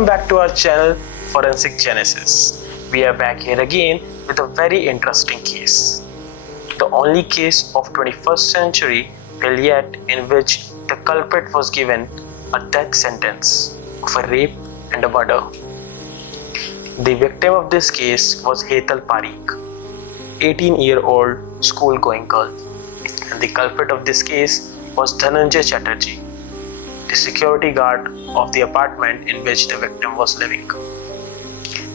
Welcome back to our channel Forensic Genesis. We are back here again with a very interesting case. The only case of 21st century till yet in which the culprit was given a death sentence of a rape and a murder. The victim of this case was Hetal Parikh, 18-year-old school-going girl. And the culprit of this case was Dhananjay Chatterjee, the security guard of the apartment in which the victim was living.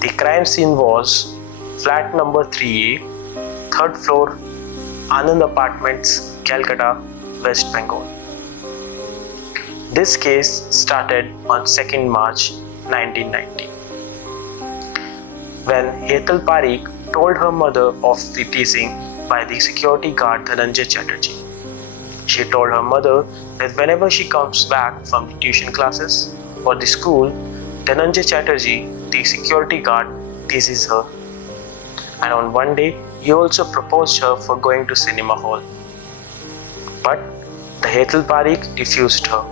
The crime scene was flat number 3A, 3rd floor, Anand Apartments, Calcutta, West Bengal. This case started on 2nd March 1990 when Hetal Parikh told her mother of the teasing by the security guard Dhananjay Chatterjee. She told her mother that whenever she comes back from the tuition classes or the school, Dhananjay Chatterjee, the security guard, teases her. And on one day, he also proposed her for going to cinema hall. But the Hetal Parikh refused her.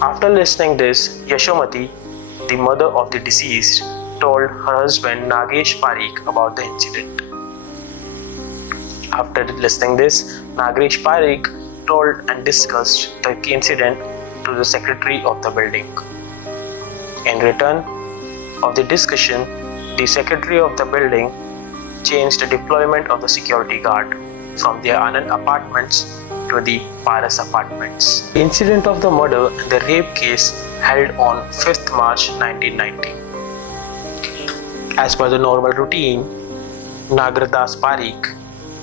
After listening this, Yashomati, the mother of the deceased, told her husband Nagesh Parikh about the incident. After listening this, Nagesh Parikh told and discussed the incident to the secretary of the building. In return of the discussion, the secretary of the building changed the deployment of the security guard from the Anand Apartments to the Paras Apartments. The incident of the murder and the rape case held on 5th March 1990. As per the normal routine, Nagradas Parikh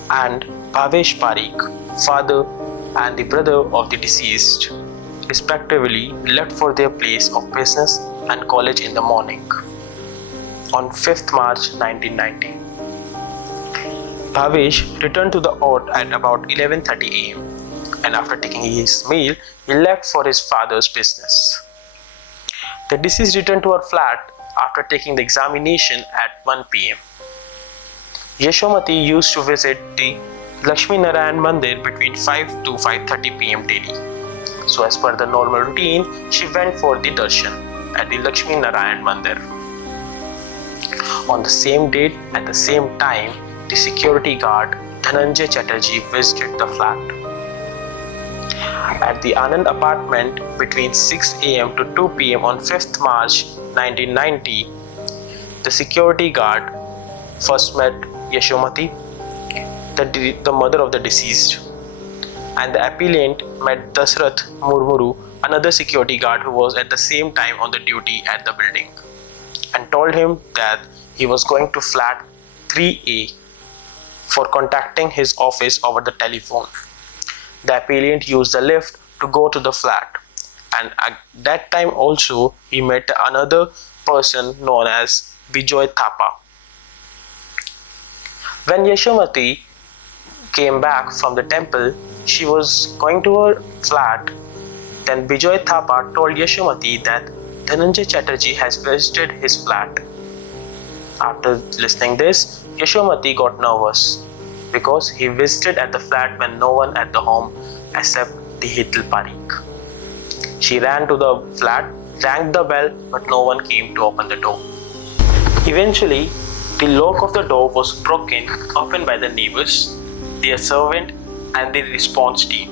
and Bhavesh Parikh, father and the brother of the deceased, respectively left for their place of business and college in the morning on 5th March 1990. Bhavesh returned to the hut at about 11:30 am and after taking his meal, he left for his father's business. The deceased returned to her flat after taking the examination at 1 pm. Yashomati used to visit the Lakshmi Narayan Mandir between 5 to 5:30 pm daily. So as per the normal routine, she went for the darshan at the Lakshmi Narayan Mandir. On the same date at the same time, the security guard Dhananjay Chatterjee visited the flat. At the Anand apartment between 6 am to 2 pm on 5th March 1990, the security guard first met Yashomati, the mother of the deceased, and the appellant met Dasrath Murmuru, another security guard who was at the same time on the duty at the building, and told him that he was going to flat 3A for contacting his office over the telephone. The appellant used the lift to go to the flat, and at that time also he met another person known as Bijoy Thapa. When Yashomati came back from the temple, she was going to her flat. Then Bijoy Thapa told Yashomati that Dhananjay Chatterjee has visited his flat. After listening this, Yashomati got nervous because he visited at the flat when no one at the home except the Hetal Parikh. She ran to the flat, rang the bell, but no one came to open the door. Eventually, the lock of the door was broken open by the neighbors, their servant, and the response team.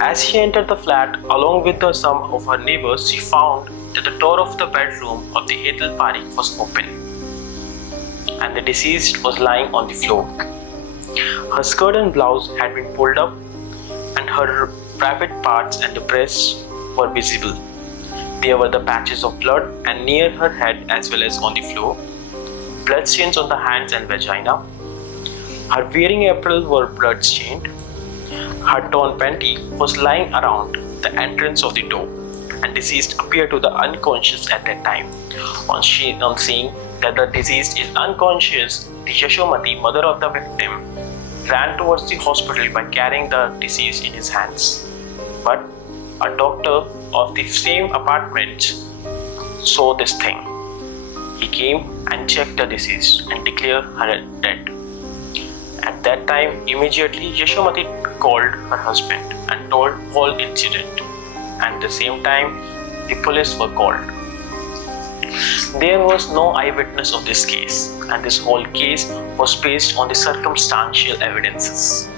As she entered the flat along with some of her neighbors, she found that the door of the bedroom of the Hetal Parikh was open, and the deceased was lying on the floor. Her skirt and blouse had been pulled up, and her private parts and the breasts were visible. There were the patches of blood and near her head as well as on the floor, bloodstains on the hands and vagina. Her wearing apparel were blood-stained. Her torn panty was lying around the entrance of the door, and deceased appeared to the unconscious at that time. On seeing that the deceased is unconscious, the Yashomati, mother of the victim, ran towards the hospital by carrying the deceased in his hands. But a doctor of the same apartment saw this thing. He came and checked the deceased and declared her dead. At that time, immediately Yashomati called her husband and told whole incident. At the same time, the police were called. There was no eyewitness of this case, and this whole case was based on the circumstantial evidences.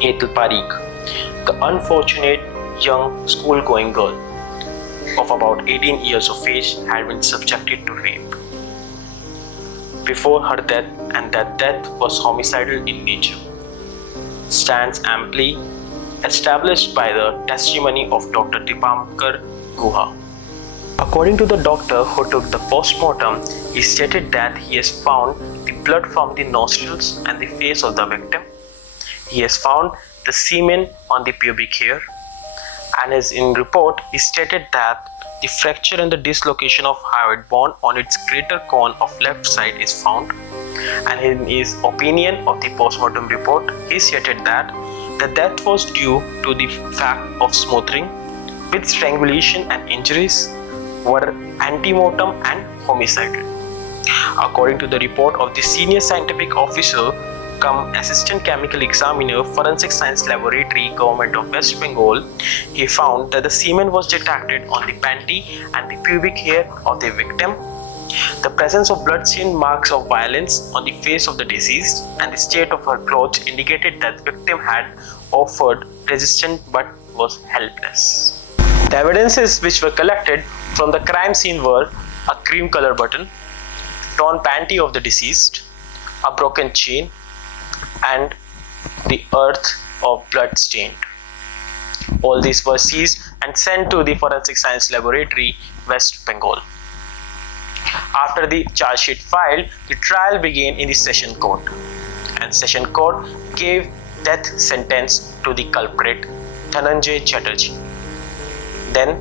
Hetal Parikh, the unfortunate young school-going girl of about 18 years of age, had been subjected to rape before her death, and that death was homicidal in nature, stands amply established by the testimony of Dr. Dipankar Guha. According to the doctor who took the post-mortem, he stated that he has found the blood from the nostrils and the face of the victim. He has found the semen on the pubic hair, and in report he stated that the fracture and the dislocation of hyoid bone on its greater cone of left side is found. And in his opinion of the post-mortem report, he stated that the death was due to the fact of smothering with strangulation, and injuries were antemortem and homicidal. According to the report of the senior scientific officer cum assistant chemical examiner, Forensic Science Laboratory, Government of West Bengal, he found that the semen was detected on the panty and the pubic hair of the victim. The presence of blood-stained marks of violence on the face of the deceased and the state of her clothes indicated that the victim had offered resistance but was helpless. The evidences which were collected from the crime scene were a cream color button, torn panty of the deceased, a broken chain, and the earth of blood stained. All these were seized and sent to the Forensic Science Laboratory, West Bengal. After the charge sheet filed, the trial began in the session court, and session court gave death sentence to the culprit Dhananjay Chatterjee. Then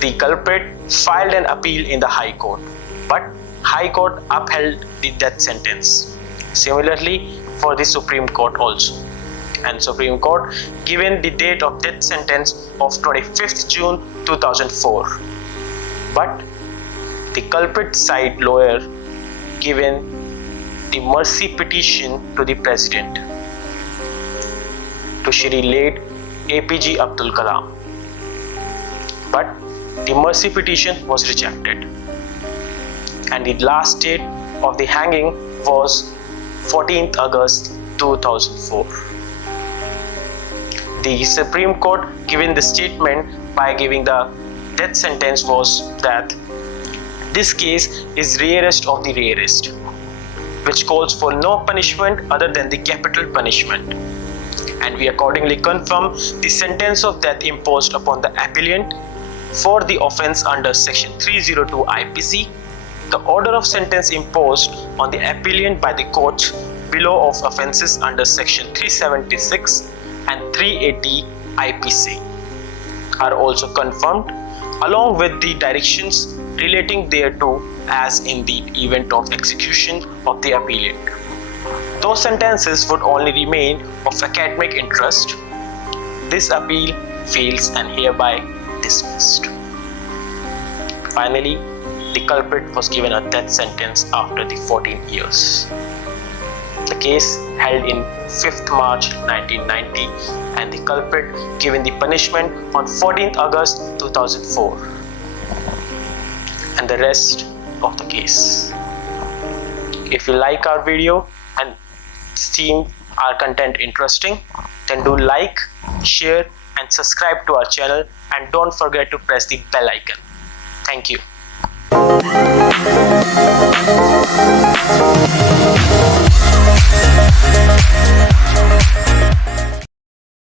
the culprit filed an appeal in the High Court, but High Court upheld the death sentence. Similarly for the Supreme Court also, and Supreme Court given the date of death sentence of 25th June 2004, but the culprit side lawyer given the mercy petition to the President, to Shri late APJ Abdul Kalam, but the mercy petition was rejected, and the last date of the hanging was 14th August 2004. The Supreme Court given the statement by giving the death sentence was that this case is rarest of the rarest, which calls for no punishment other than the capital punishment, and we accordingly confirm the sentence of death imposed upon the appellant for the offence under section 302 IPC. The order of sentence imposed on the appellant by the court below of offences under section 376 and 380 IPC are also confirmed, along with the directions relating thereto as in the event of execution of the appellant. Those sentences would only remain of academic interest. This appeal fails and hereby dismissed. Finally, the culprit was given a death sentence after the 14 years. The case held in 5th March 1990, and the culprit given the punishment on 14th August 2004, and the rest of the case. If you like our video and seem our content interesting, then do like, share and subscribe to our channel, and don't forget to press the bell icon. Thank you.